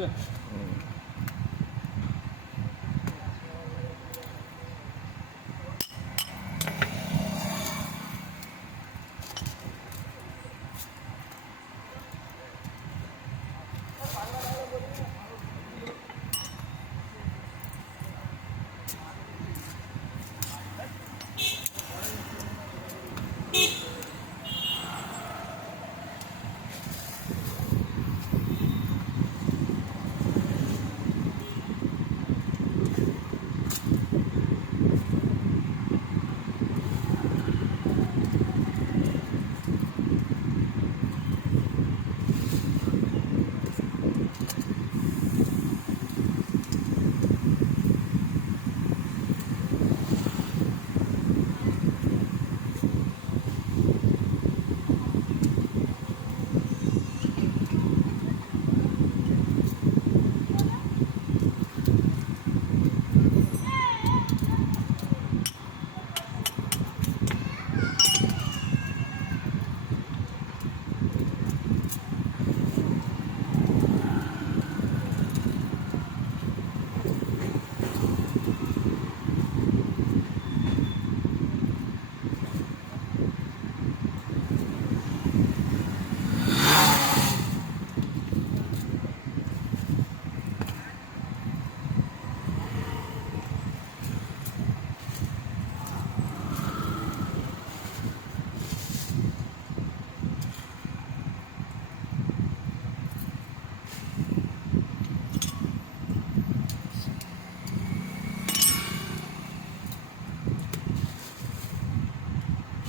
হবে?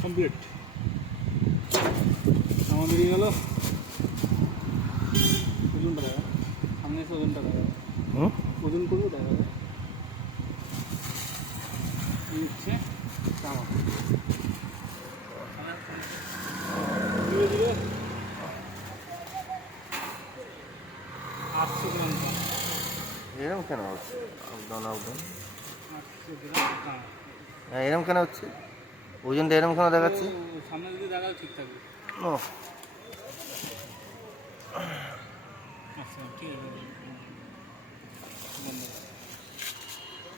কমপ্লিট। আমাদের গেল ওজনটা দেখা, সামনে এসে ওজনটা দেখা, ওজন করবো দেখা যায় হচ্ছে তামা ধীরে ধীরে 800 গ্রাম। এরকম কেন হচ্ছে? আপডাউন 800 গ্রাম তামা। এরকম কেন হচ্ছে? ওজনটা এরকম কেন দেখাচ্ছে? সামনে যদি দেখাও ঠিক থাকবে। ও আচ্ছা ঠিক আছে।